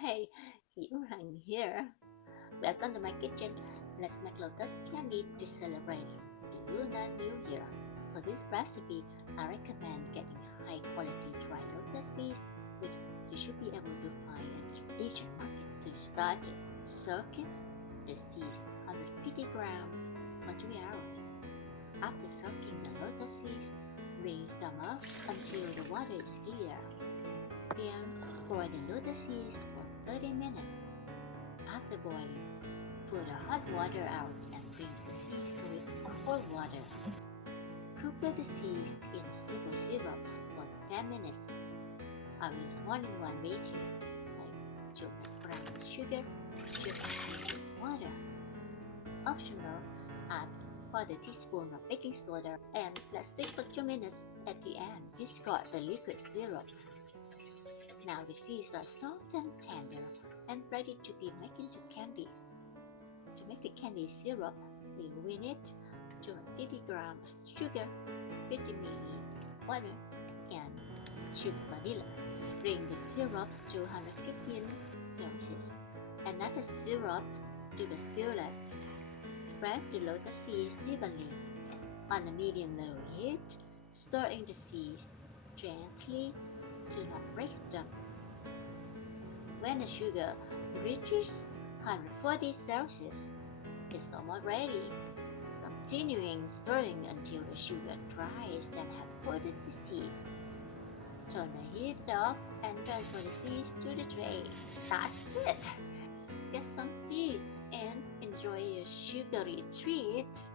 Hey, Yuran here. Welcome to my kitchen. Let's make Lotus candy to celebrate the Lunar New Year. For this recipe, I recommend getting high quality dry lotus seeds, which you should be able to find at the Asian market. To start, soak the seeds 150 grams for 3 hours. After soaking the lotus seeds, rinse them off until the water is clear. Then boil the lotus seeds for 30 minutes. After boiling, pour the hot water out and rinse the seeds with cold water. Cook the seeds in simple syrup for 10 minutes. I use 1:1 ratio, like 2 grams sugar, 2 grams water. Optional, add 1/4 teaspoon of baking soda and let sit for 2 minutes. At the end, discard the liquid syrup. Now the seeds are soft and tender and ready to be made into candy. To make the candy syrup, we need 250 grams sugar, 50 ml water, and sugar vanilla. Bring the syrup to 115 Celsius and add the syrup to the skillet. Spread the lotus seeds evenly. On a medium-low heat, stir in the seeds gently to not break them. When the sugar reaches 140 Celsius, it's almost ready. Continuing stirring until the sugar dries and have coated the seeds. Turn the heat off and transfer the seeds to the tray. That's it! Get some tea and enjoy your sugary treat.